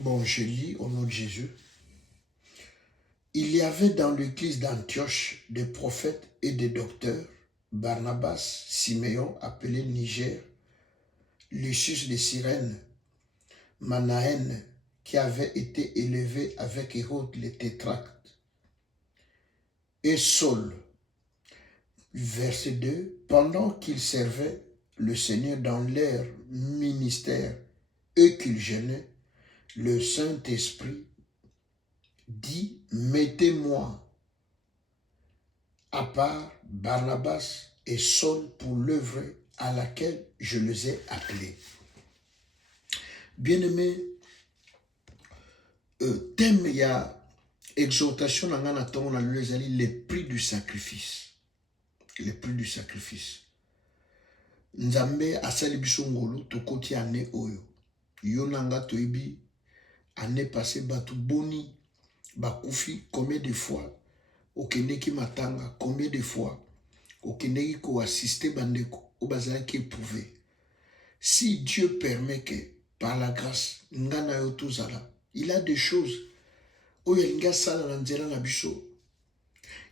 Bon, je lis au nom de Jésus. Il y avait dans l'église d'Antioche des prophètes et des docteurs, Barnabas, Siméon, appelé Niger, Lucius de Cyrène, Manahen, qui avait été élevé avec Hérode le tétracte, et Saul. Verset 2, pendant qu'ils servaient le Seigneur dans leur ministère et qu'ils jeûnaient, le Saint-Esprit dit, mettez-moi à part Barnabas et Saul pour l'œuvre à laquelle je les ai appelés. Bien-aimé, thème, il y a exhortation dans les prix du sacrifice. Les prix du sacrifice. Nzambe asali biso ngolo tokoti ane oyo. Yo nanga toibi année passée batu boni bakufi combien de fois okendeki matanga, combien de fois okendeki ko assister bandeko obazalaki éprouvé. Si Dieu permet que par la grâce ngana yo tozala, il a des choses oyo linga sala na nzela na biso.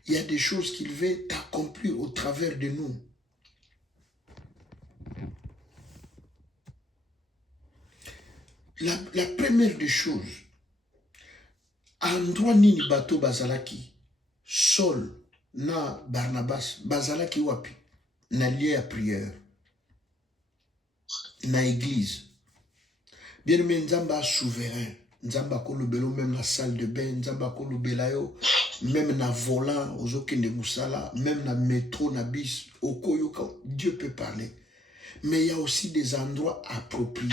Il y a des choses qu'il veut accomplir au travers de nous. La première des choses, endroit nini bato bazalaki, Saul na Barnabas bazalaki wapi, na lieu à prière, na église. Bien aimé, Nzamba souverain, Nzamba kolobelo même la salle de bain, Nzamba kolobela yo, même na volant, ozokende musala, même na métro, na bis, okoyoka, Dieu peut parler. Mais il y a aussi des endroits appropriés.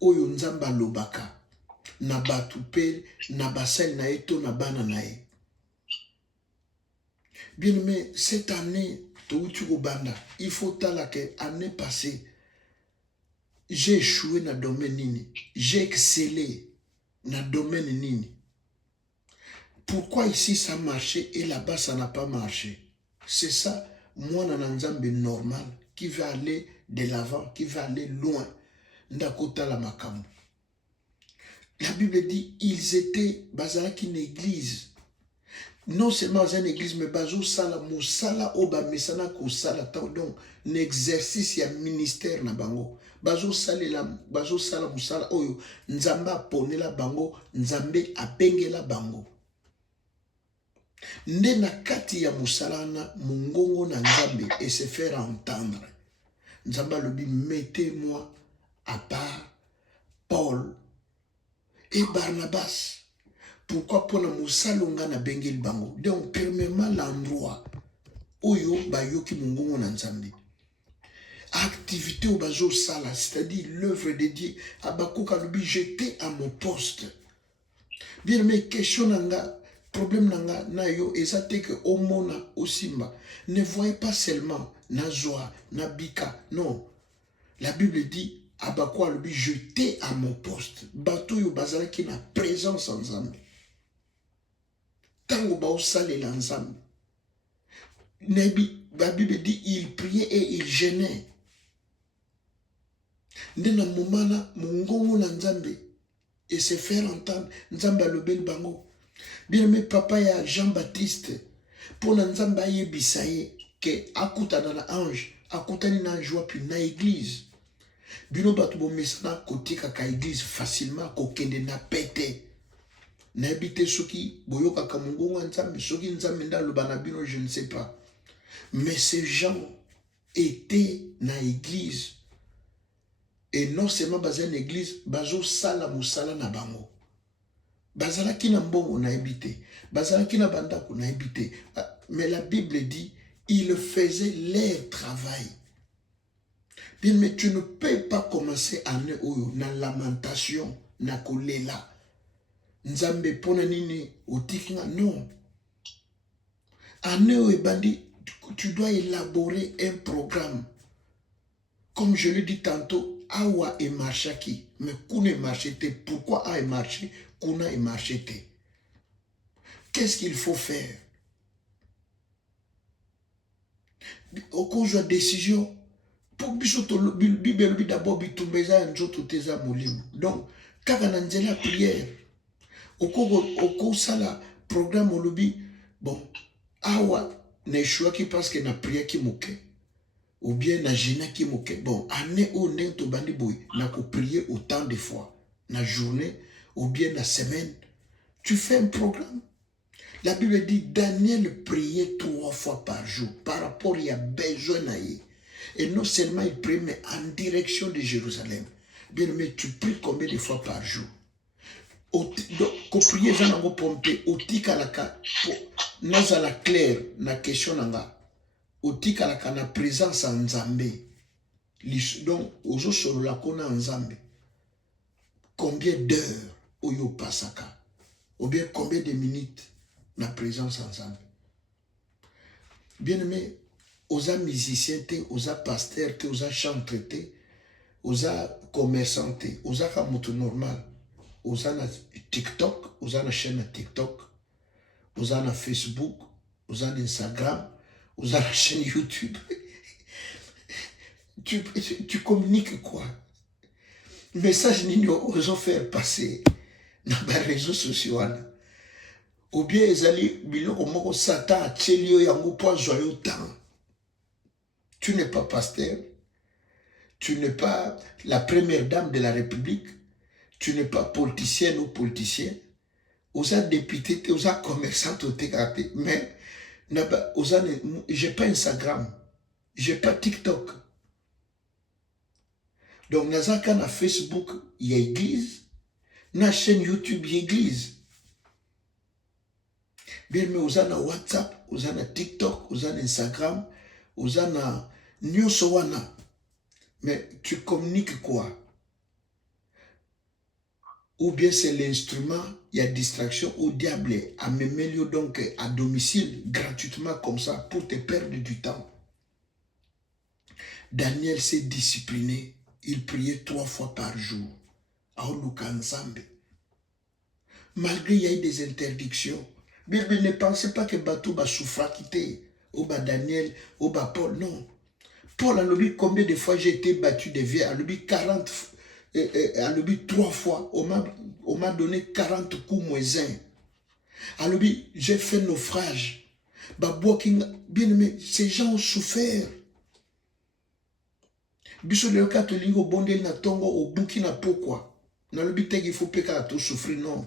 Oyo Nzamba lobaka, na batu pe, na basel na eto, na bana na e. Bien aimé, cette année, il faut tala que année passée, j'ai échoué dans le domaine nini, j'ai excellé dans le domaine nini. Pourquoi ici ça marchait et là-bas ça n'a pas marché? C'est ça, moi dans Nzambe normal, qui veut aller de l'avant, qui veut aller loin. Ndakota la makamu. La Bible dit, ils étaient bazalaki une église. Non seulement une église, mais bazo sala musala oba mesana ko sala donc un exercice ya ministère na bango. Bazo sala musala oyo nzamba ponela bango, nzambe apengela bango. Nde na kati ya musala na mungongo na nzambe et se faire entendre. Nzamba lobi, mettez-moi à part Paul et Barnabas. Pourquoi pour la musalonga na bengel bango? Donc, permets-moi l'endroit où yo bayoki mungongo na nzambe. Activité au bazo sala, c'est-à-dire l'œuvre de Dieu. Abako kalubi jeté à mon poste. Bien, mais question nanga, problème nanga, na yo, ezate que omona osimba. Ne voyez pas seulement na joie, na bika, non. La Bible dit, abako kalubi jeté à mon poste. Bato yo bazala qui na présence ensemble. Tango bao sale l'ensemble. La Bible dit, il priait et il jeûnait. Ndena momana mungongo na nzambe et se faire entendre nzamba lobel bango. Bien aimé papa ya Jean-Baptiste pour na nzamba yebisa ye ke akutana na ange, akutani na ange wapi na église. Bino batu bo mesana kotika ka église facilement kokende na pete. Na habité soki boyoka ka mungongo nzambe soki nzambe nda lobana bino je ne sais pas. Mais ces gens étaient na église. Et non seulement basé en église, bazo sala musala na bango. Bazala ki na mbongo na habité. Bazala ki na bandako na habité. Mais la Bible dit, ils faisaient leur travail. Bien, mais tu ne peux pas commencer année oyo na lamentation, na kolela. Nzambe pona nini otikinga, non. Année oyo bandi, tu dois élaborer un programme. Comme je l'ai dit tantôt, Awa est marché qui, mais Kuna est marché. Pourquoi A est marché, Kuna est marché. Qu'est-ce qu'il faut faire? Au cours de la décision, pour Bisoto, Bible d'abord, Bitumbeza, Njoto Teza Moulim. Donc, Kaka na nzela prière. Oko sala programme au lobby. Bon, awa na échouaki parce que na prière ki moke. Ou bien na jina ki moke. Bon, année ou ndeng to bandi boy, na ko prier autant de fois. Na journée, ou bien la semaine. Tu fais un programme. La Bible dit, Daniel priait 3 fois par jour. Par rapport, il y a besoin d'aller. Et non seulement il prie, mais en direction de Jérusalem. Bien aimé, tu pries combien de fois par jour? Ko prier za nango pompe, otika laka, naza la claire, na question nanga. Otika laka na présence en Nzambe. Donc, ozo solo la kona en Nzambe. Combien d'heures oyo pasaka? Ou bien combien de minutes na présence ensemble? Bien aimé, aux musiciens, aux pasteurs, aux chanteurs, aux commerçants, aux kamutu normal, aux TikTok, aux chaîne TikTok, aux Facebook, aux Instagram, aux chaîne YouTube. tu communiques quoi? Message nino aux faire passer dans les réseaux sociaux. Ou bien ezali biloko moko Satan atcheli yo yango po azwa yo temps. Tu n'es pas pasteur, tu n'es pas la première dame de la République, tu n'es pas politicienne ou politicien, osa député, osa commerçant, mais j'ai pas Instagram, j'ai pas TikTok. Donc nazaka na Facebook, il y a église, na chaîne YouTube, il y a église. Bien, mais vous avez WhatsApp, vous avez TikTok, vous avez Instagram, vous avez Newswana. Mais tu communiques quoi? Ou bien c'est l'instrument, il y a distraction au diable, à me mettre donc à domicile gratuitement comme ça pour te perdre du temps. Daniel s'est discipliné, il priait 3 fois par jour. Malgré il y a eu des interdictions. Mais ne pensez pas que Bateau va souffrir quitter. Ou Daniel, ou Paul, non. Paul a lobby combien de fois j'ai été battu de vieux, a lobby 40, a lobby 3 fois, on m'a donné 40 coups moins 1. A lobby, j'ai fait naufrage. Bien aimé, ces gens ont souffert. Biso le catholique au bondel na tongo au Burkina pourquoi? Na lobby il faut pas tout souffrir, non.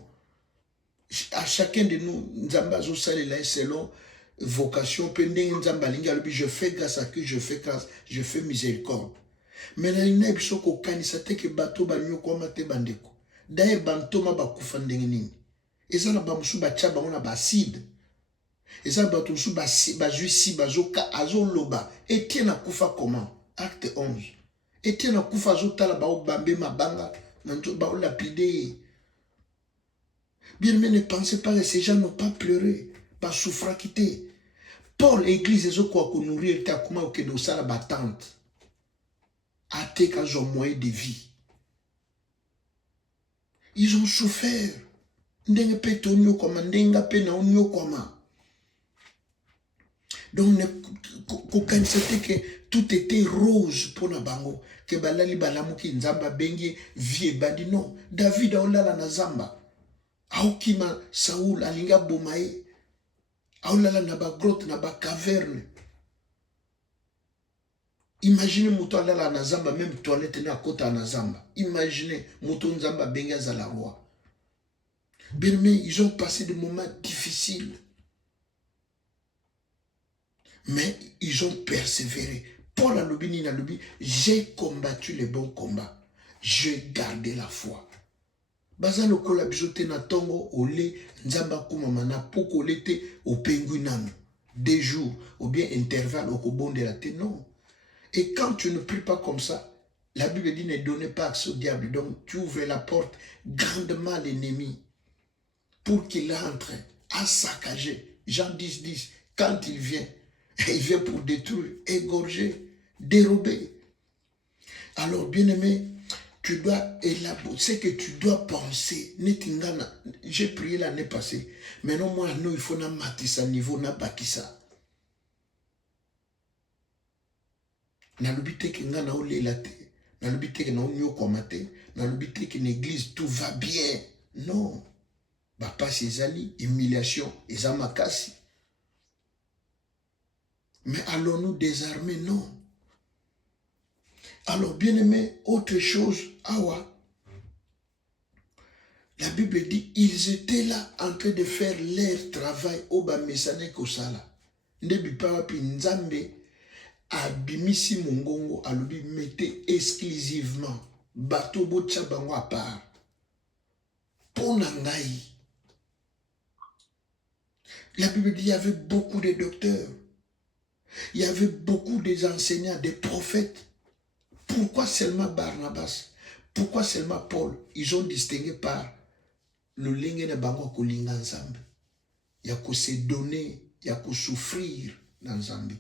À chacun de nous, Nzamba zo salela selon vocation, je fais grâce à qui je fais miséricorde. Mais là, il n'y a pas de kanisate que bateau banyo koma te bandeko. D'ailleurs, bantoma bakufa ndenge nini. Eza na bamusu bachaba on a baside. Eza bato musu bajuisi bazoka azoloba. Etienne akufa comment? Acte 11. Etienne akufa azotala bao bambe mabanga nanto bao lapide. Bien mais ne pensez pas que ces gens n'ont pas pleuré, pas souffert quitter. Paul, l'église, ils ont quoi qu'on nourrit, ils ont quoi qu'on ça la battante. Athée quand ils ont moyen de vie. Ils ont souffert. Ndenga pe tonyo koma, ndenga pe na onyo koma. Donc, c'était que tout était rose pour Nabango. Que balali balamuki nzamba bengi vie badi non. David a olala na zamba. Aokima Saoul alinga bomae. Aolala na ba grotte na ba caverne. Imaginez mouton alala na zamba même toilette na kota na zamba. Imaginez mouton nzamba benga za la roi. Bien mais ils ont passé des moments difficiles. Mais ils ont persévéré. Paul a lobby na lobby, j'ai combattu le bon combat. J'ai gardé la foi. Baza lokola bijote na tongo ole nzamba kumama na poko lete au penguinano. 2 jours ou bien intervalle au kobon de la tête. Non. Et quand tu ne pries pas comme ça, la Bible dit ne donnez pas accès au diable. Donc tu ouvres la porte grandement à l'ennemi pour qu'il entre à saccager. Jean 10, 10. Quand il vient pour détruire, égorger, dérober. Alors bien aimé, tu dois élaborer, c'est que tu dois penser. J'ai prié l'année passée. Maintenant, moi, il faut na matissa niveau na bakissa. Na lubite ki nga na olela te. nalobi te ke na onyokoma te, nalobi te ke na église tout va bien. Non. Bapasi ezali, humiliation, eza makasi. Mais allons-nous désarmer? Non. Alors, bien aimé, autre chose, awa. La Bible dit, ils étaient là en train de faire leur travail au Bamesane Kosala. Ndebi papi nzambe abimisi mongongo alobi mettez exclusivement bateau botcha bango à part. Pona ngai. La Bible dit, il y avait beaucoup de docteurs. Il y avait beaucoup d'enseignants, des prophètes. Pourquoi seulement Barnabas? Pourquoi seulement Paul? Ils ont distingué par le lingue de bango kolinga nzambe. Il y a que se donner, il y a que souffrir dans nzambe.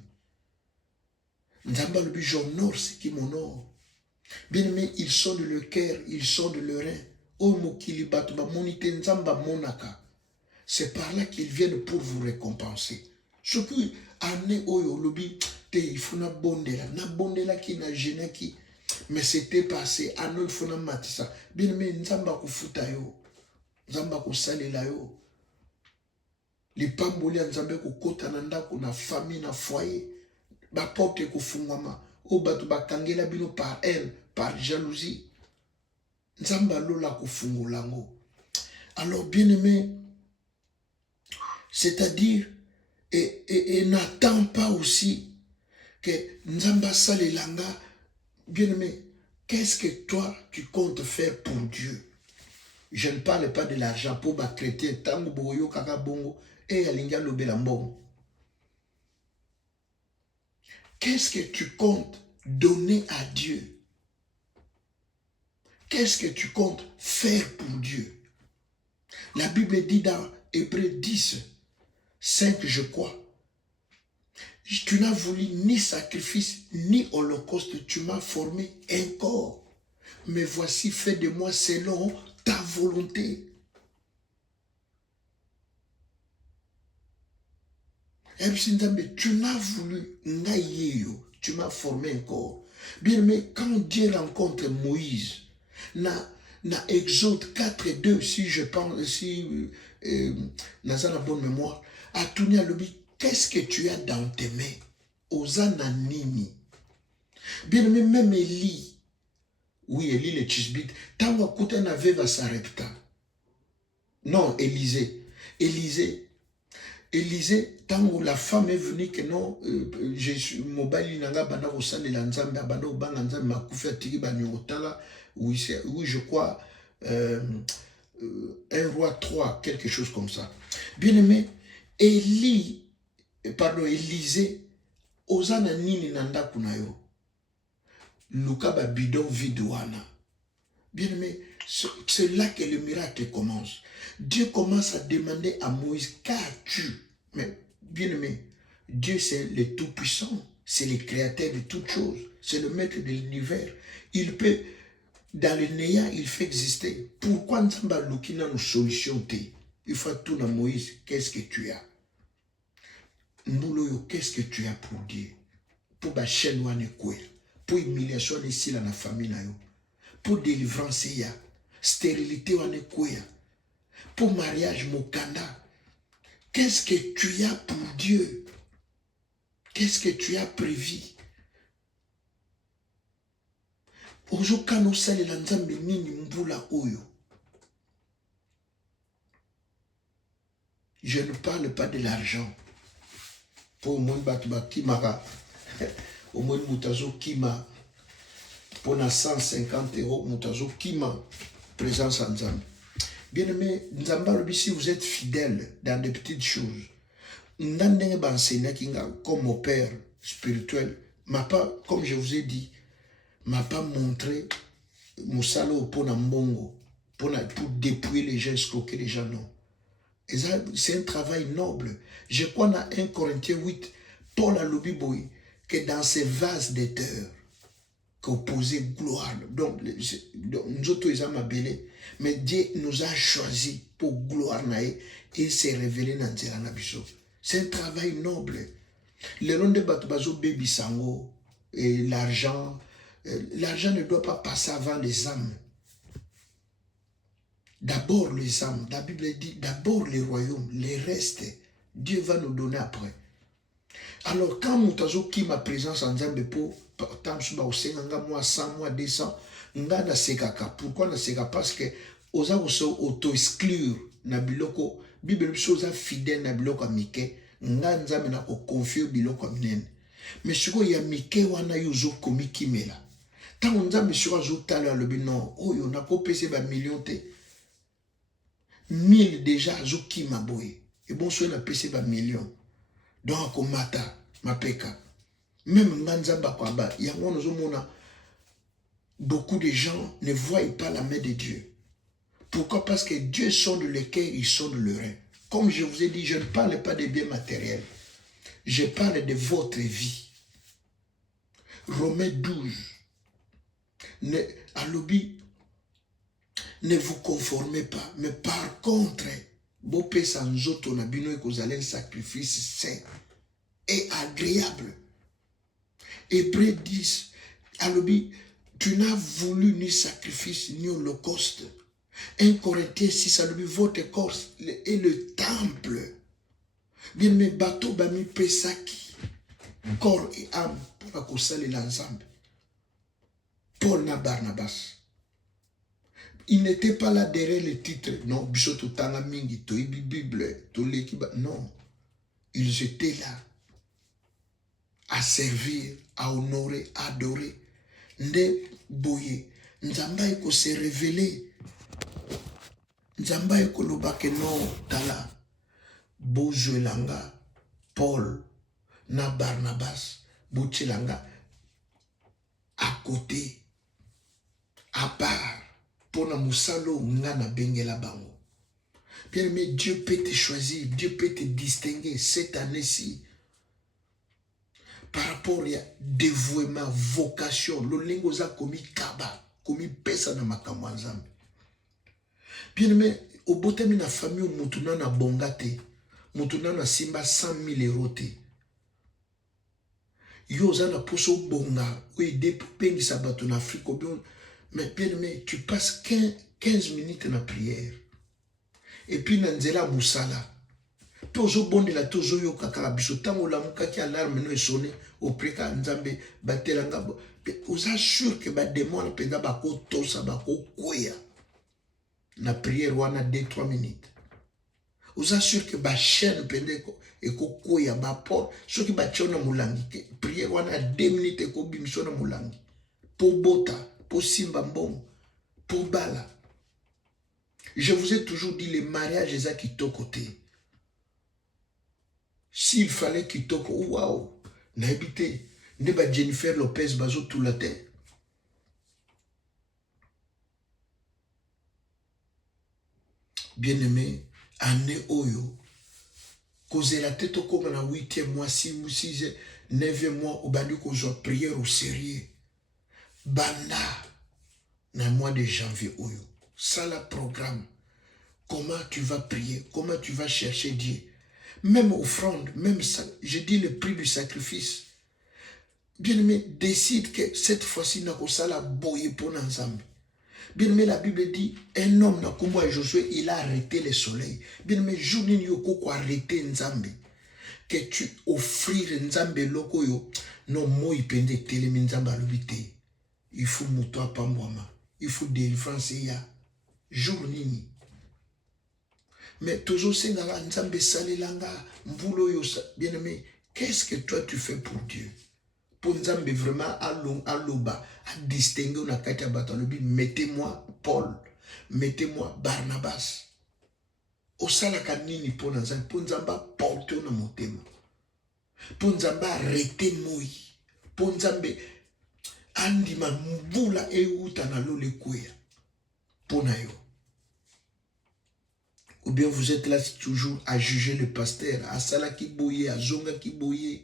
Nzambe le j'honore ce qui m'honore. Bien aimé, ils sont de leur cœur, ils sont de leur rein. Oh mokili batu ba monite nzamba monaka. C'est par là qu'ils viennent pour vous récompenser. Ce qui année oyo lobi te il faut na bondela ki na gêné ki. Mais c'était passé, année il faut na matisa. Bien aimé, nzamba kufuta yo. Nzamba kusalela yo. Les pamboli nzambe kukota na ndako na famille na foyer. Ba porte kufungwama. O batu bakangela bino par haine, par jalousie. Nzamba lola kufungulango. Alors bien aimé, c'est-à-dire, et n'attend pas aussi que Nzamba salelanga, bien aimé, qu'est-ce que toi tu comptes faire pour Dieu? Je ne parle pas de l'argent pour ma chrétien, tango boyo kaka bongo, et alinga lobela mbongo. Qu'est-ce que tu comptes donner à Dieu? Qu'est-ce que tu comptes faire pour Dieu? La Bible dit dans Hébreux 10, 5, je crois, tu n'as voulu ni sacrifice, ni holocauste, tu m'as formé un corps. Mais voici, fais de moi selon ta volonté. Tu n'as voulu, tu m'as formé un corps. Bien, mais quand Dieu rencontre Moïse, na Exode 4:2, si je pense, si dans la bonne mémoire, à tourner à l'objet, qu'est-ce que tu as dans tes mains? Osana nini. Bien, mais même Élie, oui, Élie le Tishbite, tant que tu n'avais pas sa repta. Non, Élisée, tant que la femme est venue, que non, je suis mobile, nanga bana osane la nzambe, bana obanga nzambe makufa tiki banyotala, oui, je crois, 1 roi 3, quelque chose comme ça. Bien aimé, Élisée, osana nini nanda kunayo, luka ba bidon vidouana. Bien aimé, c'est là que le miracle commence. Dieu commence à demander à Moïse, qu'as-tu? Mais bien aimé, Dieu c'est le Tout-Puissant, c'est le Créateur de toutes choses, c'est le Maître de l'univers. Il peut, dans le néant, il fait exister. Pourquoi Nzamba Lukina nous solution? Il faut tout dans Moïse, qu'est-ce que tu as? Mbouloyo, qu'est-ce que tu as pour Dieu? Pour la chaîne pour humiliation ici dans la famille, pour délivrance, stérilité, pour mariage, mokanda. Qu'est-ce que tu as pour Dieu? Qu'est-ce que tu as prévu? Je ne parle pas de l'argent. Pour moi, au moins, Moutazo Kima, pour 150 €, Moutazo Kima, présence en Nzambe. Bien aimé, Nzamba, si vous êtes fidèle dans des petites choses, comme mon père spirituel, m'a pas, comme je vous ai dit, m'a pas montré mon salaud pour Nambongo, pour dépouiller les gens, escroquer les gens, non. C'est un travail noble. Je crois dans 1 Corinthiens 8, Paul a l'obi boy, que dans ces vases d'éther, qu'on posait gloire. Donc, nous autres, ils ont m'appelé. Mais Dieu nous a choisis pour gloire et se révéler dans Nzela. C'est un travail noble. Le long de Batubazo Baby Sango, et l'argent, l'argent ne doit pas passer avant les âmes. D'abord les âmes. La Bible dit d'abord les royaumes, les restes. Dieu va nous donner après. Alors quand nous qui ma présence en Zambie pour tant au 100 mois, 200, nga na sekaka. Pourquoi na sekaka? Parce que oza auto-exclure na biloko. Bible oza fidèle na biloko mike. Nga nzambe na ko confie biloko minene. Mais siko ya mike wana yozo komi kimela. Tant nzambe siko azo tala lobi non, oyo na ko pese ba million te. 1000 déjà azo kima boye. Et bon so na pese ba million. Donc komata mapeka. Même nga nzamba kwa ba, yango nozo mona beaucoup de gens ne voient pas la main de Dieu. Pourquoi? Parce que Dieu sonde le cœur, il sonde le rein. Comme je vous ai dit, je ne parle pas des biens matériels. Je parle de votre vie. Romains 12. À l'obi, ne vous conformez pas. Mais par contre, bopé sans auto na bino que vous allez un sacrifice saint et agréable. Hébreux 10. À l'obi, tu n'as voulu ni sacrifice ni holocauste. 1 Corinthiens 6, à l'obi, votre corps est le temple. Bien, mes bateaux, bami pesaki. Corps et âme pour la kosale l'ensemble. Paul na Barnabas. Il n'était pas là derrière le titre. Non, bisoto tanga mingi, to ibi Bible, to l'équipe. Non. Ils étaient là à servir, à honorer, à adorer. Nde boye. Nzamba eko se révéler. Nzamba eko lobake no tala. Bozwelanga, Paul, na Barnabas, Bochelanga, à côté, à part, pour na musalo, ngana bengela bango. Bien aimé, Dieu peut te choisir, Dieu peut te distinguer cette année-ci. Par rapport à dévouement, vocation, le lingoza komi kaba, komi pesa na makamwanzambe. Bien aimé, au botemi na famille, mutuna na bongate. Mutuna na simba 100 000 euros te. Yoza na poso bonga. Oui, depuis sabato en Afrique. Mais bien aimé, tu passes 15 minutes na prière. Et puis nanzela musala. Tozo bonde la tozo yo kakala biso. Tango la mukaki alarme no sonné. Au preka nzambe batelanga. Oza sûr que ba démon na penda bako tosa bako koya. Na prière wana 2-3 minutes. Vous assurez que la chaîne pendeko et que ya ba port ceux qui battent na mulangi prière wana 2 minutes et ko bimso na mulangi pour bota pour simba mbongo pour bala. Je vous ai toujours dit les mariages les qui to côté. S'il fallait qu'il toque waouh na habité ne ba Jennifer Lopez bazo tout la terre. Bien-aimé, année oyo cause la tête comme na 8e mois 6e 9e mois au bandi qu'on soit prière au sérieux banda na mois de janvier oyo ça la programme comment tu vas prier, comment tu vas chercher Dieu, même offrande, même ça, je dis le prix du sacrifice. Bien-aimé, décide que cette fois-ci na ko sala boye pour ensemble. Bien aimé, la Bible dit, un homme na kumwa Josué, il a arrêté le soleil. Bien aimé, journée yoko ko arrêter Nzambe. Que tu offrir Nzambe loko yo, non moi il pende telemi Nzambe alubite. Il faut muto pambwama. Il faut délivrance ya. Journée. Mais toujours c'est nga Nzambe salelanga, mbulo yo. Bien aimé, qu'est-ce que toi tu fais pour Dieu? Pour Nzambe vraiment à l'oba, à distinguer na kati ya batalobi, mettez-moi Paul, mettez-moi Barnabas. Osalaka nini pour Nzambe, pour Nzamba porter na motema. Pour Nzamba arrêter moi. Pour Nzambe andima mbula euta na lole kwea. Pour na yo. Ou bien vous êtes là toujours à juger le pasteur, à sala ki boye, à zonga ki boye.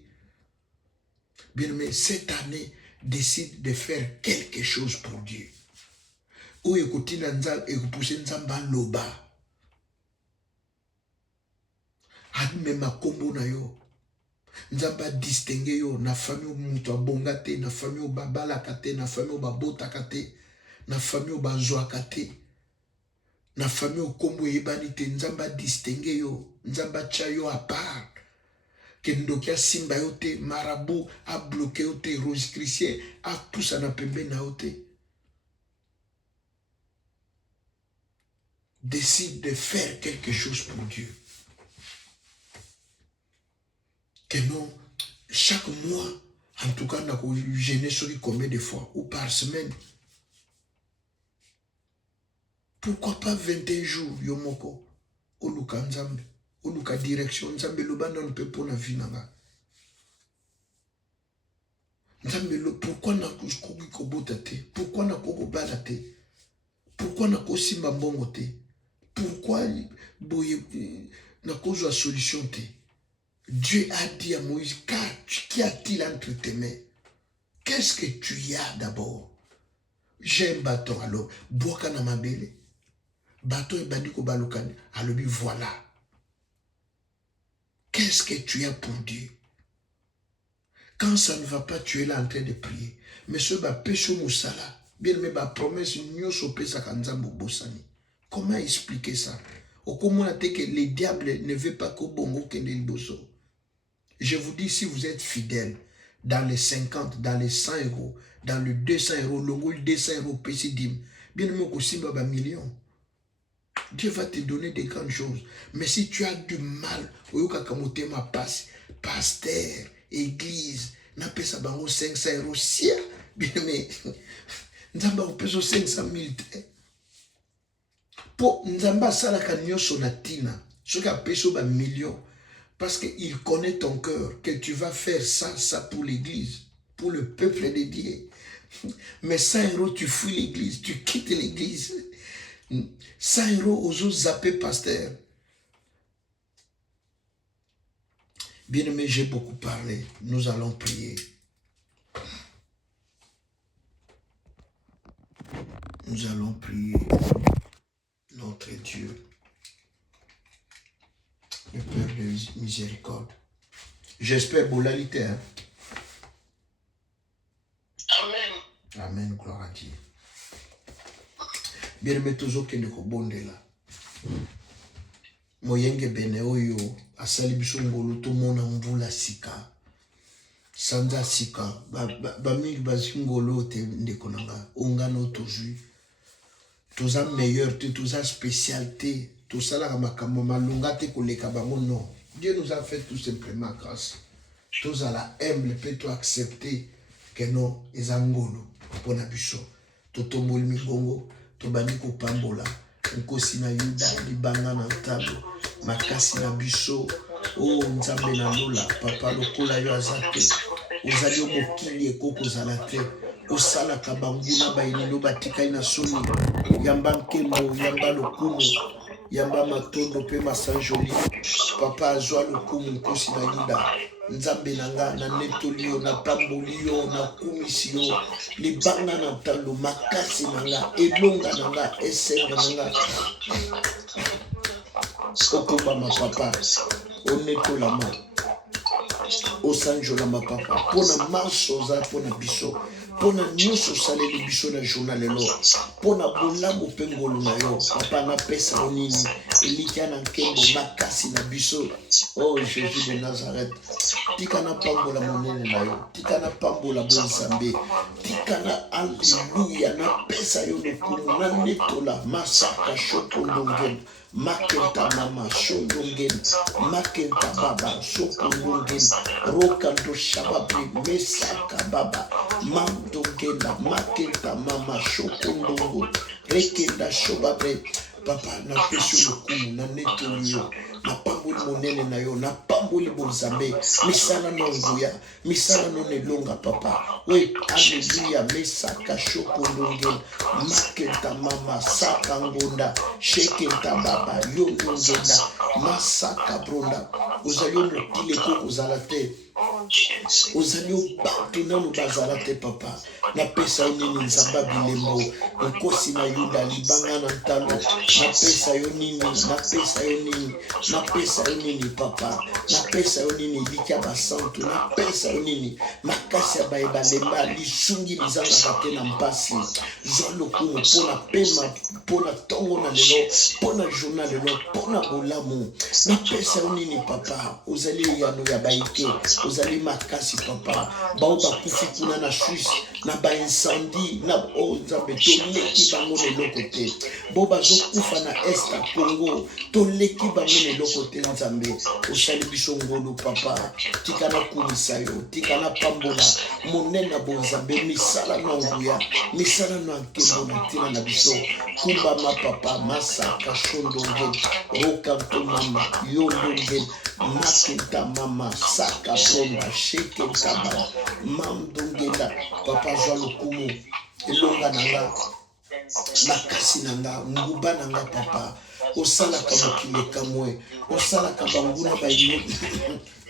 Bien aimé, cette année, décide de faire quelque chose pour Dieu. Ou écoutez Nzamba et vous poussez Nzamba loba. Adme ma kombo na yo. Nzamba distingue yo na famille mutu abongate, na famille babalaka te, na famille babotaka te, na famille bazwaka te, na famille kombo yebani te. Nzamba distingue yo, nzamba tia yo à part. Kendoki a simba yo te, marabout a bloqué yo te, rosicricien a tout ça na pembe na yo te. Décide de faire quelque chose pour Dieu. Que non, chaque mois, en tout cas, on a gêné sur combien de fois, ou par semaine. Pourquoi pas 21 jours, Yomoko, Oluka Nzambe, Oluka direction, Nzambe Lobanda ne peut pas na vie nanga. Nzambe pourquoi na kuskogi kobotate? Pourquoi na koko balate? Pourquoi na kosimba mbongote? Pourquoi boye na cause la solution te? Dieu a dit à Moïse, qui a-t-il entre tes mains? Qu'est-ce que tu y as d'abord? J'ai un bâton, alors, boaka na mabele. Bâton et bandiko balokane, alors voilà. Qu'est-ce que tu as pour Dieu? Quand ça ne va pas, tu es là en train de prier. Mais ce va pécho moussala, bien mais ma promesse, nous sopé sa kanzambo bossani. Comment expliquer ça? Comment on a dit que les diables ne veulent pas qu'au bongo kende bosso? Je vous dis, si vous êtes fidèle, dans les 50, dans les 100 euros, dans le 200 euros, le 200 euros, pésidim, bien même que si un million, Dieu va te donner des grandes choses. Mais si tu as du mal, ma passe, pasteur, église, n'a pas ça 500 euros, si, bien mais, n'a pas 500 000. Pour Nzamba Salaka Nyoso Natina, ce qui a payé un million. Parce qu'il connaît ton cœur, que tu vas faire ça pour l'église, pour le peuple de Dieu. Mais 100 euros, tu fuis l'église, tu quittes l'église. 100 euros aux autres zappés pasteur. Bien-aimé, j'ai beaucoup parlé. Nous allons prier. Nous allons prier notre Dieu. Le Père de miséricorde. J'espère bolalité. Hein? Amen. Amen, gloire à Dieu. Bien aimé, toujours que nous bonde là. Moyenge bene oyo asali biso ngolo to mona mvula sika. Sanza sika ba mingi bazingolo te ndeko nanga ongano tozui. Toza meilleur te toza spécialité. Tout ça là, non. Dieu nous a fait tout simplement grâce. Tous à la humble, peut-être accepter que non, les angolo, pour nabiso. Toto molmi gongo, tobaniko pambola, nkosi na yuda, libanga na tabo, makasi na biso, oh nzambe na lola, papa lokola yo azate, ozali omokili ekoko zalate. Osala kabanguna bainino batikai na soni, yamba nkemo, yamba lokumu, yamba matondo pe masanjoli, papa azwa lokumu nkosi na yuda, nzambe nanga na netolio, na pambolio, na kumisio, libanga na talo, makasi nanga, elonga nanga, esenga nanga, okobama papa, onetolama, osanjolama papa, pona masoza, pona biso, pona nyonso saleli biso na journal lelo, pona bolamu pe ngolu na yo, papa na pesa onini, elikia na nkembo makasi na biso, oh Jésus de Nazareth, tika na pambola monene na yo, tika na pambola bonzambe, tika na alleluya, na pesa yo lokumu, na netola, masaka shoko ndongen, makenta mama shondongen, makenta baba shoko ndongen, rokanto shababi, mesaka baba, mandongenda, makenta mama shoko ndongo, rekenda shobabe, papa na peso lokumu, na netolio, na pamboli monene na yo, na pamboli bonzambe, misala no nguya, misala no nelonga papa, we alleluya, mesaka shoko ndongen, makenta mama saka ngonda, shekenta baba, yondongenda, masaka bronda, ozayo mokile ko kozala te, ozali obato nano bazala te papa napesa yo nini nzamba bilembo nkosi na yuda libanga na ntalo napesa yo nini napesa yo nini papa napesa yo nini likia basantu napesa yo nini makasi ya bayebalemba lisungi lizangaka te na mpasi zwa lokumu mpona pema mpona ntongo na lelo mpona journal lelo mpona bolamu napesa yo nini papa ozali eyano ya baike ozali makasi papa bao bakufi kuna na Suisse na baincendie na nzambe toleki bango leloko te bo bazokufa na este ya Congo toleki bango leloko te nzambe osali biso ngolu papa tika na kumisa yo tika na pambola monene bonzambe misala na nguya misala na nkembo na ntina na biso kumbama papa masaka shondonge rokanto mama yondonge makenta mama saka pronda shekenta mama mamdongela papa zwa lokumu elonga nanga makasi nanga nguba nanga papa osalaka mokili kamwe osalaka banguna baino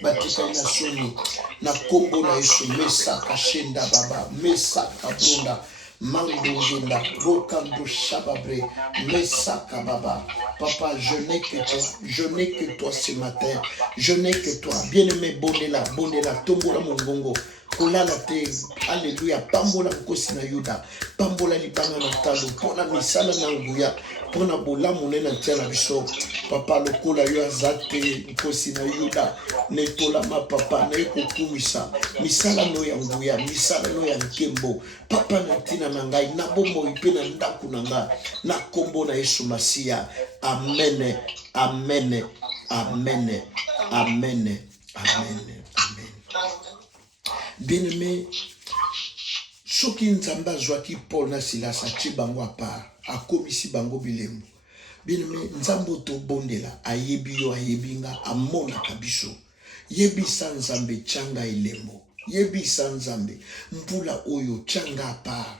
batikali na soni na kombo na Yesu mesaka shenda baba mesaka bronda mandongenda rokando shababre mesaka baba papa je n'ai que toi ce matin je n'ai que toi bien-aimé bondela tombola mongongo kolala te alléluia pambola nkosi na yuda pambola libanga na talo mpona misala na nguya mpona bolamu nde na ntia na biso papa lokola yo aza te nkosi na yuda netolama papa naye kokumisa misala no ya nguya misala no ya nkembo papa na ntina na ngai na bomoi mpe na ndako na ngai na kombo na Yesu Masiya amen amen amen amen amen amen. Bien-aimé, soki nzambe azwaki Paul na Silas atie bango a part akomisi bango bilembo bien-aimé nzambe tobondela ayebi yo ayebi nga amonaka biso yebisa nzambe tianga elembo yebisa nzambe mbula oyo tianga a part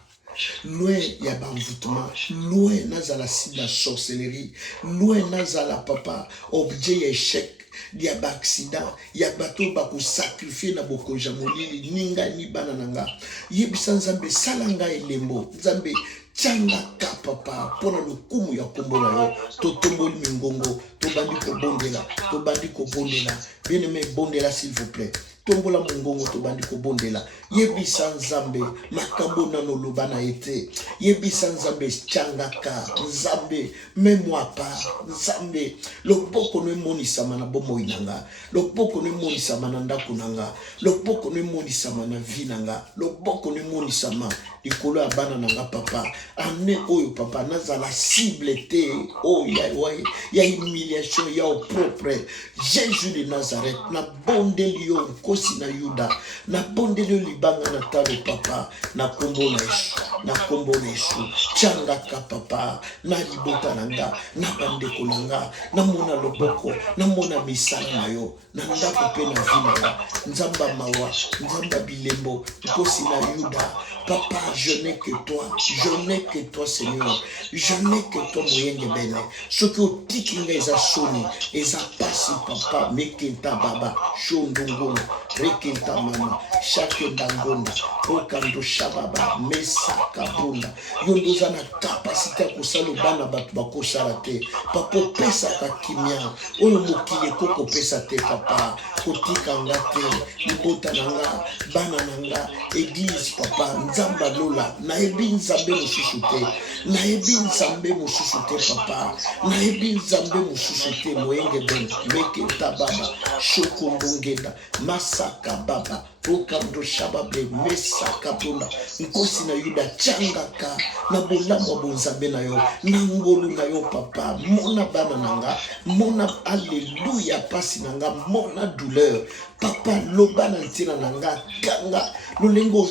loin ya bamvutema loin nazala cible ya sorcellerie loin nazala papa objet ya échec ya ba-accident ya bato bakosakrifie na bokonja molili ninga ni bana nanga yebisa nzambe sala ngai elembo nzambe tiangaka papa mpona lokumu ya kombo na yo totomboli mingongo tobandi kobondela bien-aimé bondela s'il vous plaît tombola mongongo tobandi kobondela yebisa nzambe makambo nano loba na ete yebisa nzambe tiangaka nzambe memoi pa nzambe loboko no emonisama na bomoi nanga loboko no emonisama na ndako nanga loboko no emonisama na vi nanga loboko no emonisama likolo ya bana nanga papa ane oyo papa nazala cible te oyo ya humiliation ya opropre Jésus de Nazareth na bondeli yo nkosi na yuda na bondeli yo libanga na talo papa na kombo na Yesu tiangaka papa na libota nanga na bandeko nanga na mona loboko na mona misala na yo na ndako mpe na vi nanga nzamba mawa nzamba bilembo nkosi na yuda papa je n'ai que toi Seigneur je n'ai que toi moyenge bene soki otiki nga eza soni eza pasi papa mekenta baba shondongona rekenta mama shake ndangonda okando shababa mesaka bunda yondo za na kapasite ya kosala bana bato bakosala te papa opesaka kimia oyo mokili ekokopesa te papa kotika nga te libota na nga bana na nga eglise papa nzamba lola nayebi nzambe mosusu te nayebi nzambe mosusu te papa nayebi nzambe mosusu te moyenge bene mekenta baba shokondongenda masaka baba okando shababe mesaka pona nkosi na yuda tiangaka na bolamu ya bonzambe na yo na ngolu na yo papa mona bana nanga mona alleluya pasi nanga mona douleur papa loba na ntina nanga kanga lolengo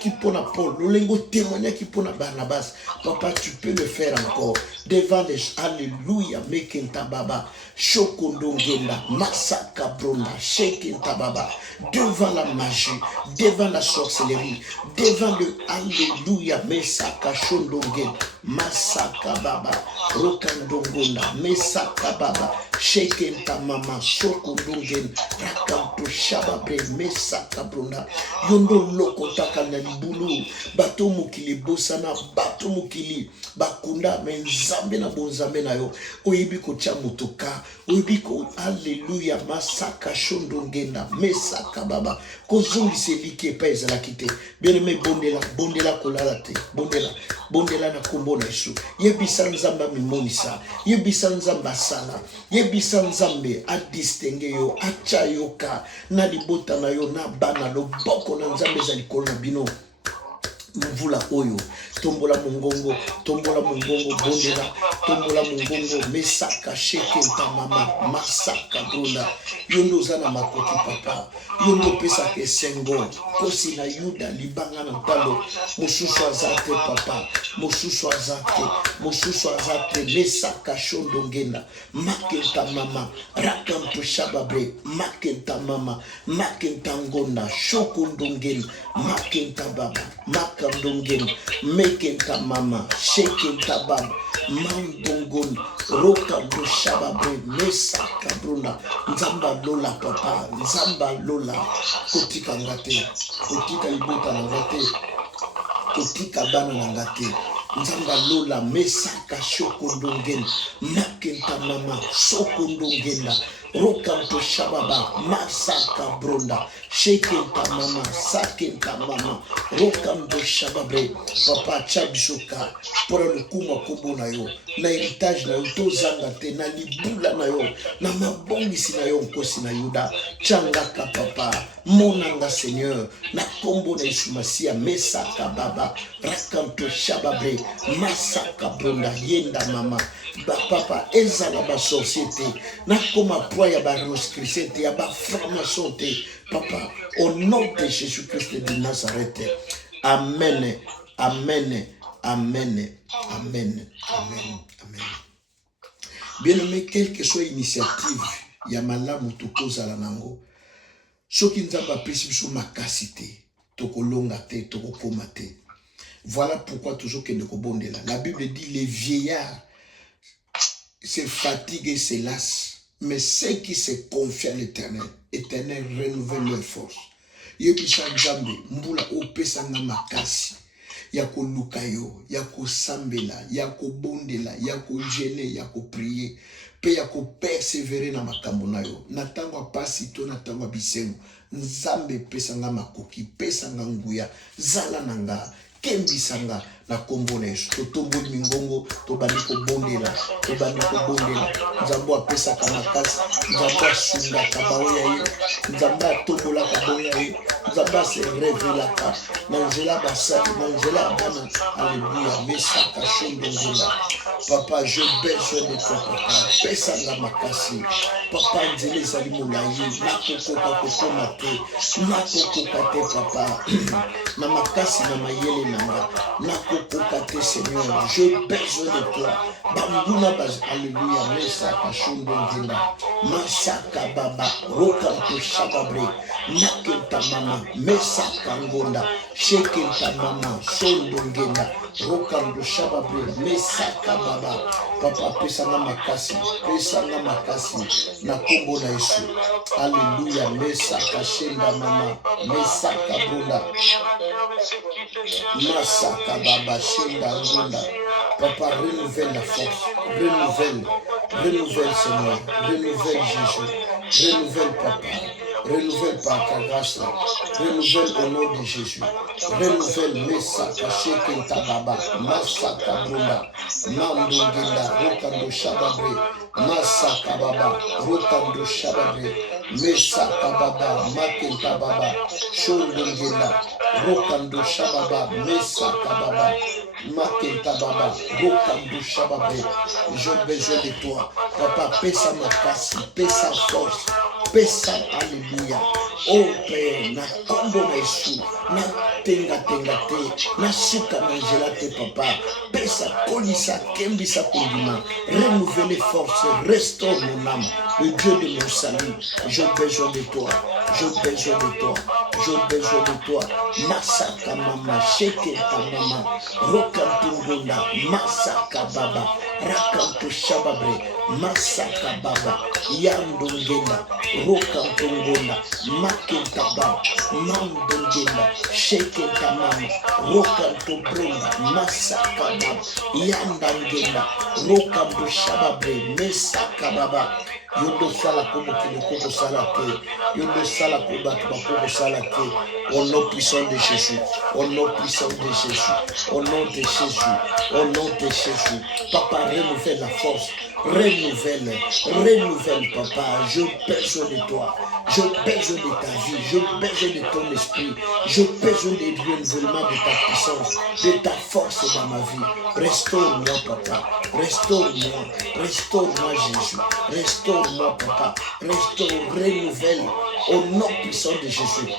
ki pona Paul lolengo témoigner ki pona Barnabas papa tu peux le faire encore devant les alléluia mekenta baba shokondongenda masaka bronda shekenta baba devant la magie devant la sorcellerie devant le alléluia mesaka shondongenda masaka baba rokandongonda mesaka baba shekenta mama sokondongen rakanto shababre mesaka brunda yondo loko takana libulu bato mokili bosana bato mokili bakunda me nzambe na bonzambe na yo oyebi kotia motoka oyebi ko alleluya masaka shondongenda mesaka baba kozongisa eliki epai ezalaki te bien-aimé bondela kolala te bondela na kombo na Yesu yebisa nzambe amimonisa yebisa nzambe asala yebisa nzambe adistingue yo atia yoka na libota na yo na bana loboko na nzambe ezali likolo na bino mvula oyo tombola mongongo bondela tombola mongongo mesaka shekenta mama masaka brunda yondo za na makoki papa yondo pesaka esengo kosi na yuda libanga na ntalo mosusu aza te papa mosusu aza te mesaka shondongenda makenta mama rakanto shababre makenta mama makenta ngonda shokondongenda makenta baba makandongenda mekenta mama shekenta baba mandongon roka do shababre mesaka bruna nzamba lola papa nzamba lola kotika ngate kotika libota na ngate kotika bana na ngate nzamba lola mesaka shokondongen makenta mama sokondongenda rokanto shababa masaka bronda shekenta mama sakenta mama rokanto shababre papa chabisoka pour le kuma kombo na yo na héritage na yo tozanga te na libula na yo na mabongisi na yo nkosi na yuda changaka papa monanga seigneur na kombo na Yesu Masia mesaka baba rakanto shababre masaka bronda yenda mama ba papa ezala ba société na koma poids ya ba roscrisé ya ba formation te papa au nom de Jésus-Christ de Nazareth amen amen amen amen amen amen. Bien-aimé, quelle que soit initiative ya malamu tokozala nango soki nzamba apesi biso makasi te tokolonga te tokokoma te. Voilà pourquoi toujours que nous kobondela. La Bible dit les vieillards se fatiguent et se lassent, mais ceux qui se confient à l'Éternel, l'Éternel renouvelle leur force. Yebisha nzambe mbula opesanga makasi ya koluka yo, ya kosambela, ya kobondela, ya kojene, ya koprier, pe ya kopersevere na makambo na yo. Na tango pasi to na tango bisengo, nzambe pesanga makoki, pesanga nguya, zala nanga, kembisanga na kombo na Yesu. Totomboli mingongo, tobandi kobondela, nzambo apesaka makasi, nzambo asungaka baoya ye, nzambo atombolaka baoya ye, nzambo se revelaka na nzela basali, na nzela bana. Alléluia, mesaka shondongela. Papa, je besoin de toi, papa, pesanga makasi. Papa, nzela ezali molayi, nakokoka kokoma te, nakokoka te papa, na makasi na mayele nanga, nakokoka te Seigneur, j'ai besoin de toi. Bambuna baz, alléluia, mesaka shondongela, masaka baba, rokanto shababre, nakenta mama, mesaka ngonda, shekenta mama, sondongela, rokanto shababre, mesaka baba. Papa, pesanga makasi, na kombo na Yesu. Alléluia, mesaka shenda mama, mesaka bronda, masaka baba shenda ngonda. Papa, renouvelle la force, renouvelle Seigneur, renouvelle Jésus, renouvelle papa, renouvelle par ta grâce, renouvelle au nom de Jésus, renouvelle mesaka shekenta baba, masaka bronda, mandongela, rokando shababre, masaka baba, rokando shababre, mesaka baba, makenta baba, shondongela, rokando shababa, mesaka baba, makenta baba, rokando shababre. J'ai besoin de toi, papa, pesa makasi, pesa force, pesa, alléluia. Oh Père, na kombo na Yesu, na tenga te, nasuka manjela te papa, pesa kolisa kembisa kondima, renouvelle les forces, restaure mon âme, le Dieu de mon salut, j'ai besoin de toi, j'ai besoin de toi, j'ai besoin de toi, masaka mama, sheke ta mama, rokantungonda, masaka baba, rakanto shababre, masaka baba, yandongenda, rokantungonda, makenta baba, mandongenda, sheke ta mama, rokanto brunda, masaka baba, yandangenda, rokanto shababre, mesaka baba, yodo sala como koko sala te, yodo sala koba koko sala te, au nom puissant de Jésus, au nom puissant de Jésus, au nom de Jésus, au nom de Jésus, papa renouvelle la force, renouvelle papa, je besoin de toi, je besoin de ta vie, je besoin de ton esprit, je besoin de renouvellement de ta puissance, de ta force dans ma vie, restaure-moi papa, restaure-moi Jésus, restaure-moi papa, renouvelle au nom puissant de Jésus.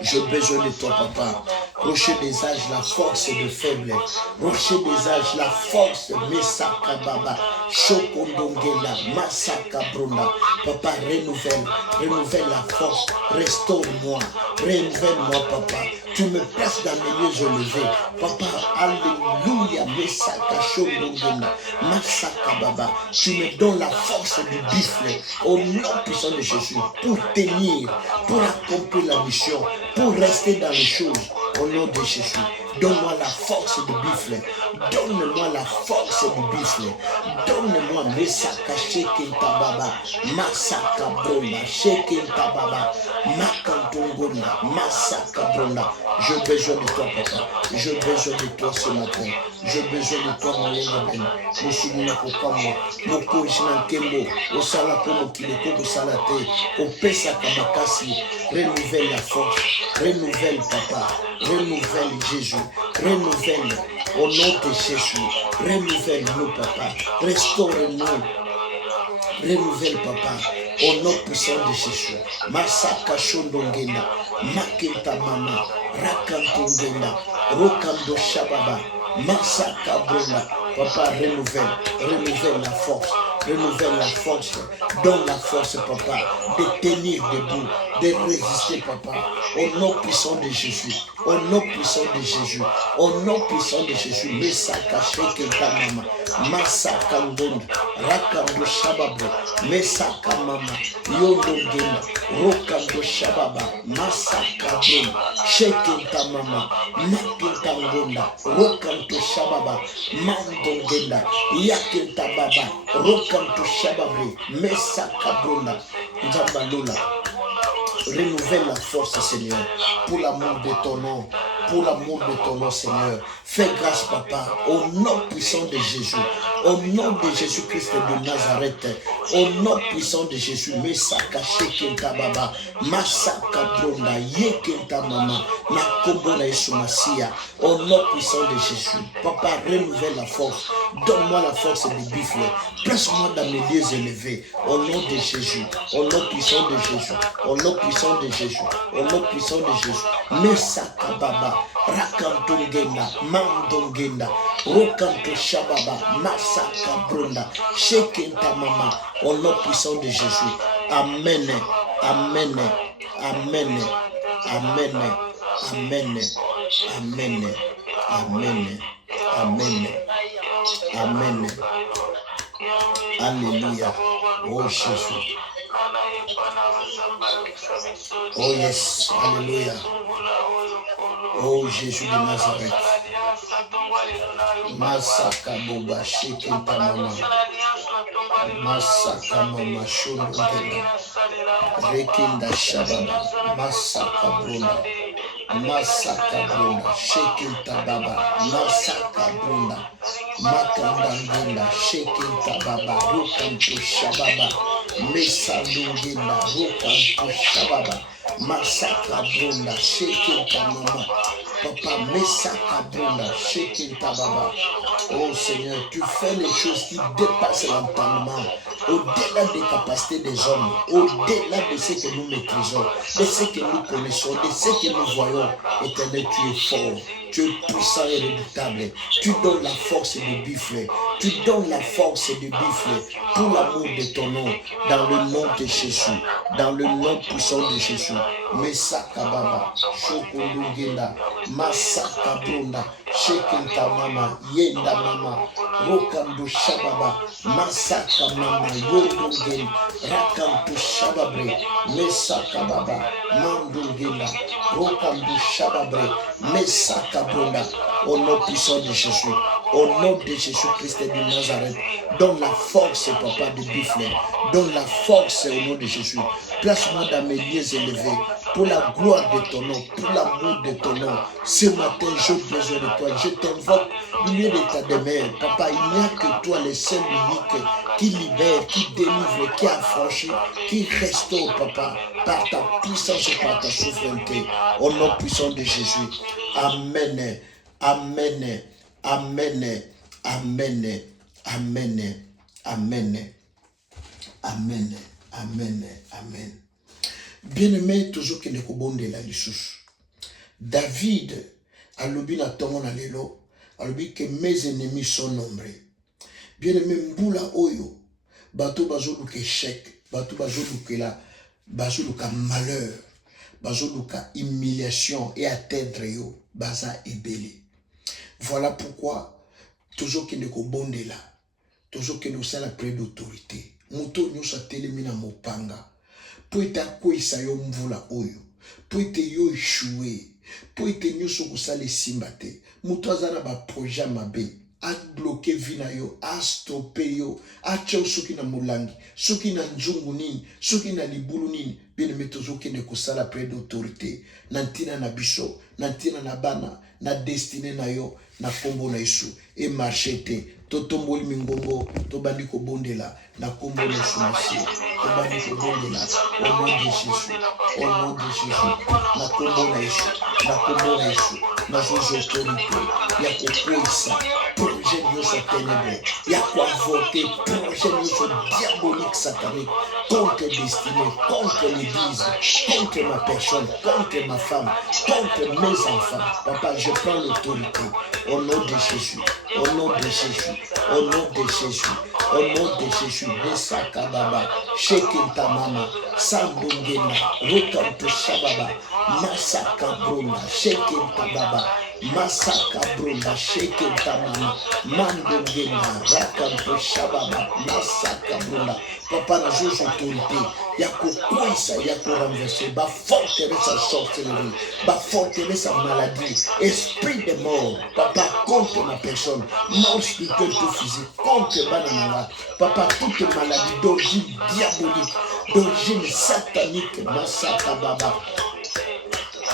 J'ai besoin de toi, papa. Rocher des âges, la force de faiblesse. Rocher des âges, la force. Mesaka baba. Chokondongela. Masaka brunda. Papa, renouvelle la force. Restaure-moi. Renouvelle-moi, papa. Tu me places dans mes lieux élevés. Papa, alléluia. Mesaka chokondongela. Masaka baba. Tu me donnes la force du buffle. Au nom puissant de Jésus. Pour tenir. Pour accomplir la mission. Pour rester dans les choses, au nom de Jésus, donne-moi la force du buffle, donne-moi la force du buffle, donne-moi Mesaka Shekinta Baba, Masaka Bronda, Shekinta Baba, Makantongona, Masaka Bronda. J'ai besoin de toi, papa, j'ai besoin de toi ce matin, j'ai besoin de toi, mon Yégaben, mon Soumina Kokamo, mon Kojinan Kembo, au Salako, mon Kileko, au Salate, au Pesa Kamakasi, renouvelle la force. Renouvelle papa, renouvelle Jésus, renouvelle au nom de Jésus, renouvelle-nous papa, restaure-nous, renouvelle papa, au nom puissant de Jésus, Masaka Shondongena, Makenta Mama, Rakantongena, Rokando Shababa, Masaka Brona, papa renouvelle la force. Renouvelle la force, donne la force, papa, de tenir debout, de résister, papa, au nom puissant de Jésus, au nom puissant de Jésus, au nom puissant de Jésus, Mesaka Shekenta Mama, Masaka Ndonde, Rakando Shababa, Mesaka Mama, Yondo Genda, Rokando Shababa, Masaka Brun, Shekenta Mama, Makenta Ngonda, Rokando Shababa, Mando Genda, Yakenta Baba, Rokanto Shababre, Mesaka Bruna, Nzambalola. Renouvelle la force, Seigneur, pour l'amour de ton nom, pour l'amour de ton nom, Seigneur. Fais grâce, papa, au nom puissant de Jésus, au nom de Jésus-Christ de Nazareth, au nom puissant de Jésus, Mesaka Shekenta Baba, Masaka Brunda, Yekenta Mama, Nakombona Esumasia, au nom puissant de Jésus. Papa, renouvelle la force, donne-moi la force du buffle, place-moi dans mes lieux élevés, au nom de Jésus, au nom puissant de Jésus, au nom puissant de Jésus, au nom puissant de Jésus, Mesaka Baba, Rakantongenda, Mandongenda, Rokanto Shababa, Masaka Brunda, Shekenta Mama, au nom puissant de Jésus. Amen, amen, amen, amen, amen, amen, amen, amen, amen. Alléluia. Oh Jésus. Oh yes. Alléluia. Oh Jésus de Nazareth. Masaka Boba Shekenta Mama. Masaka Mama Shondela. Rekinda Shababa. Masaka Bruna. Masaka Bruna. Shekenta Baba. Masaka Bruna. Makanda Ngenda. Shekenta Baba. Rukanto Shababa. Mesa Dungenda. Rukanto Shababa. Masaka Bruna. Shekenta Mama. Papa, Mesaka Bruna. Shekenta Baba. Oh Seigneur, tu fais les choses qui dépassent l'entendement. au-delà des capacités des hommes, au-delà de ce que nous maîtrisons, de ce que nous connaissons, de ce que nous voyons. Éternel, tu es fort, tu es puissant et redoutable. Tu donnes la force de buffle, tu donnes la force de buffle pour l'amour de ton nom, dans le nom de Jésus, dans le nom puissant de Jésus. Mesaka Baba, Shokundugenda, Masaka Brunda, Shekinta Mama, Yenda Mama, Rokambu Shababa, Masaka Mama, Yondungen, Rakambu Shababre, Mesaka Baba, Mandungenda, Rokambu Shababre, Mesaka Brunda, au nom puissant de Jésus, au nom de Jésus-Christ de Nazareth, donne la force, papa, de buffle, donne la force au nom de Jésus. Place-moi dans mes lieux élevés, pour la gloire de ton nom, pour l'amour de ton nom. Ce matin, j'ai besoin de toi. Je t'invoque au milieu de ta demeure. Papa, il n'y a que toi, le seul unique, qui libère, qui délivre, qui affranchit, qui restaure, papa, par ta puissance et par ta souveraineté. Au nom puissant de Jésus. Amen. Amen. Amen. Amen. Amen. Amen. Amen. Amen. Amen. Bien-aimé, toujours qu'il ne kobonde la lisusu. David, alobi na tongo na lelo, alobi que mes ennemis sont nombreux. Bien-aimé, mbula oyo, bato bazoluka échec, bato bazoluka malheur, bazoluka humiliation et atteindre yo, baza ebele. Voilà pourquoi, toujours qu'il ne kobonde la, toujours qu'il nous a la près d'autorité. Moto nyosa telemina mopanga. Po ete akwisa yo mvula oyo, po ete yo échoué, po ete nyoso kosala esimba te, moto aza na baprojet mabe, abloke vi na yo, astope yo, atia yo soki na molangi, soki na nzungu nini, soki na libulu nini, bien-aimé tozokende kosala près d'autorité, na ntina na biso, na ntina na bana, na destiné na yo, na kombo na Yesu, e marché te, totomboli mingongo, tobandi kobondela, na kombo na Yesu Masiye, tobandi kobondela, au nom de Jésus, au nom de Jésus, na kombo na Yesu, na kombo na Yesu, na Jésus autorité, ya kokwisa, projet nyonso ténébreux, ya koavorter, projet nyonso diabolique satanique, contre destiné, contre l'église, contre ma personne, contre ma femme, contre mes enfants. Papa, je prends l'autorité, au nom de Jésus, au nom de Jésus, au nom de Jésus, au nom de Jésus, Besaka Baba, Shekinta Mama, Sambungena, Rokampu Shababa, Masaka Brunda, Shekinta Baba, Masaka Brunda, Shekinta Mama, Mandungena, Rakampu Shababa, Masaka Brunda. Papa, na juge autorité, ya kokwisa, ya renverser, ba forteresse à sorcellerie, ba forteresse à maladie, esprit de mort, papa, contre ma personne, mort spirituelle tout physique, contre banananga, papa, toute maladie d'origine diabolique, d'origine satanique, Masaka Baba,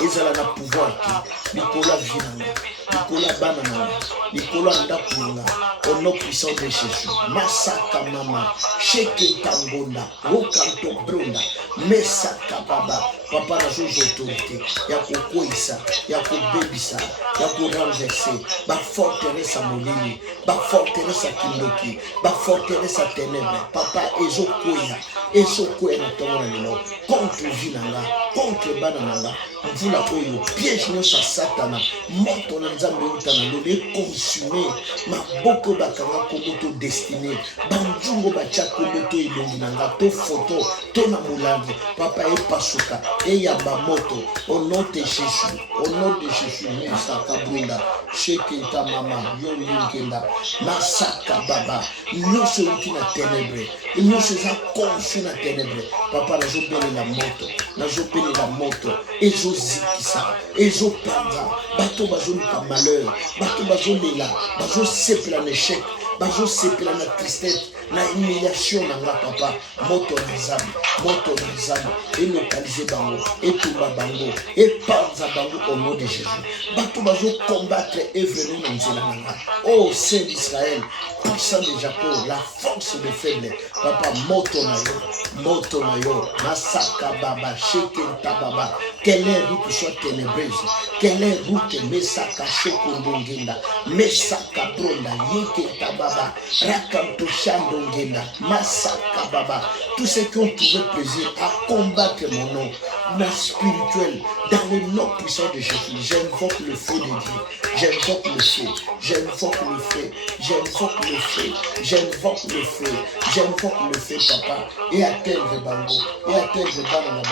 ezala na pouvoir qui, Nicolas Vinanga, Nicolas Banana, Nicolas Ndapunanga, au nom puissant de Jésus, Masaka Mama, Sheke Tangonda, Rokanto Brunda, Mesaka Baba, Papa na joue autorité, Yako Koisa, Yako Bebisa, Yako renverser, ba forteresse à Molini, ba forteresse à Kindoki, ba forteresse à Ténèbres, Papa Ezo Koya na tongo na lelo, contre Vinanga, contre Banananga, mvula oyo, piège nyonso Satana, moto na nzambe utana lelo consumé, maboko bakanga komoto destiné, banjungo batia komoto elongi nanga, to photo, to na molangi, papa epasuka, eyamba moto, au nom de Jésus, au nom de Jésus, Mesaka Brunda, Shekinta Mama, Yoyongenda, Masaka Baba, nyonso uti na ténèbre, nyonso eza conçu na ténèbre, papa nazobele la moto, nazobele la moto, ezozikisa, ezopanga, bato bazoluka malheur, bato bazolela, bazosepela na échec, bazosepela na tristesse, na humiliation na nga papa, moto na nzambe, elokalize bango, etumba bango, epanza bango au nom de Jésus. Bato bazo combattre et venir na nzela na nga. Oh Saint d'Israël, puissant de Jacob, la force de faible, papa, moto na yo, Masaka Baba, Shekenta Baba, que l'air qui soit ténébreuse, kele route mesaka shokondongenda mesaka bronda yeke tababa rakanto chandongenda masaka baba. Tous ceux qui ont trouvé plaisir à combattre mon nom, la spirituel, dans le nom puissant de Jésus, j'invoque le feu de Dieu. J'invoque le feu, j'invoque le feu, j'invoque le feu, j'invoque le feu, j'invoque le feu, papa, et atteindre bango, et atteindre bango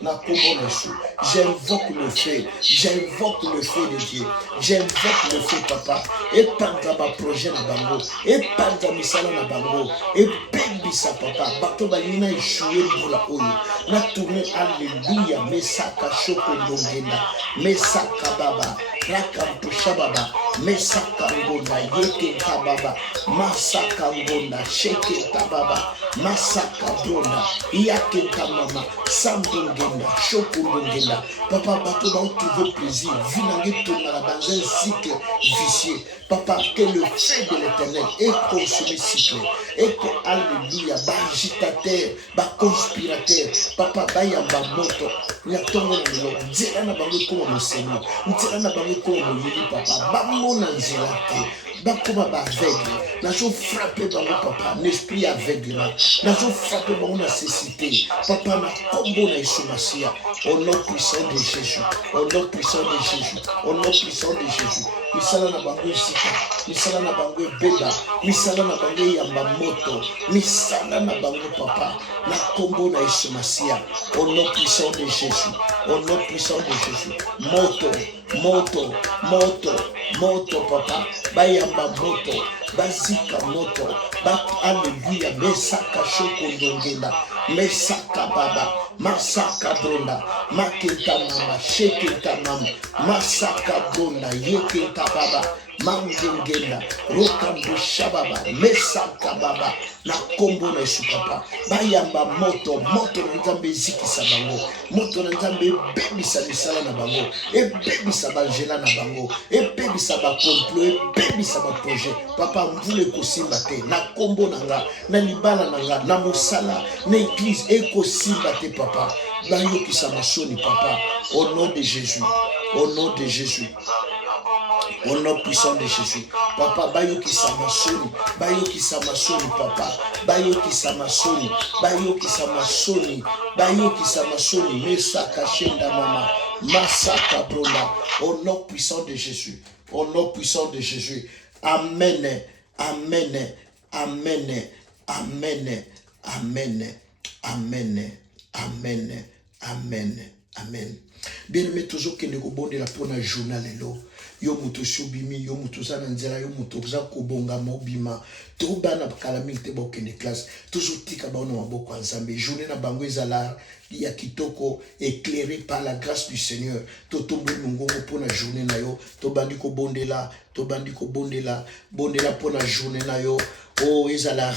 na kobo na chou. J'invoque le feu de Dieu, j'invoque le feu, papa, et panda ba projet na bango, et panda misala na bango, et bebisa papa, bato ba yina échoué bula oyo, na tourner alléluia, mesaka shoko ndongena, mesaka baba, rakampo shababa, mesaka ngonda yeke tababa, masaka ngonda sheke tababa, masaka bronda yake kamama, sambongenda shoko ndongenda. Papa, bato ba trouver plaisir, vinange tonala dans un cycle vicieux. Papa, que le feu de l'éternel est consumé cycle, et que alléluia, ba agitateur, ba conspirateur, papa, ba yamba moto, nyatongo na milo, nzela na bango koma moseno, nzela na bango koma moyeli papa, ba mona nzela te, ba koma ba aveugle, nazo frappé bango papa, l'esprit aveuglement, nazo frappé bango na cécité, papa na kombo na Yesu-Masia, au nom puissant de Jésus, au nom puissant de Jésus, au nom puissant de Jésus. Misala na bango zika, misala na bango beba, misala na bango yamba moto, misala na bango papa, na kombo na Yesu-Masia, au nom puissant de Jésus, au nom puissant de Jésus. Moto, moto, moto, moto papa, bayamba moto, bazika moto, bat alléluia, mesaka shoko ndongena, mesaka baba, masaka bronda, maketa mama, sheketa mama, masaka bronda, yeketa baba, mangengenda, rokambo shababa, mesaka baba, na kombo na Yesu papa, bayamba moto, moto na nzambe zikisa bango, moto na nzambe bebisa misala na bango, e bebisa banjela na bango, e bebisa ba complot, e bebisa ba projet, papa mvule kosimba te, na kombo na nga, na libala na nga, na mosala, na église, e kosimba te papa, bayokisa masoni papa, au nom de Jésus, au nom de Jésus. Au nom puissant de Jésus. Papa, bayoki samasoni, bayoki samasoni, papa, bayoki samasoni, bayoki samasoni, bayoki samasoni, mesaka shenda mama, masaka brona. Au nom puissant de Jésus. Au nom puissant de Jésus. Amen. Amen. Amen. Amen. Amen. Amen. Amen. Amen. Amen. Bien aimé, toujours que nous avons la journal yo muto shubimi yo muto sana nzela yo muto za kobonga mobima to bana kalami te bokene classe toujours tika ba na maboko ensemble journée na bango ezala ya kitoko éclairé par la grâce du Seigneur to tombe ngongo pona journée na yo to bandi ko bondela bondela pona journée na yo o ezala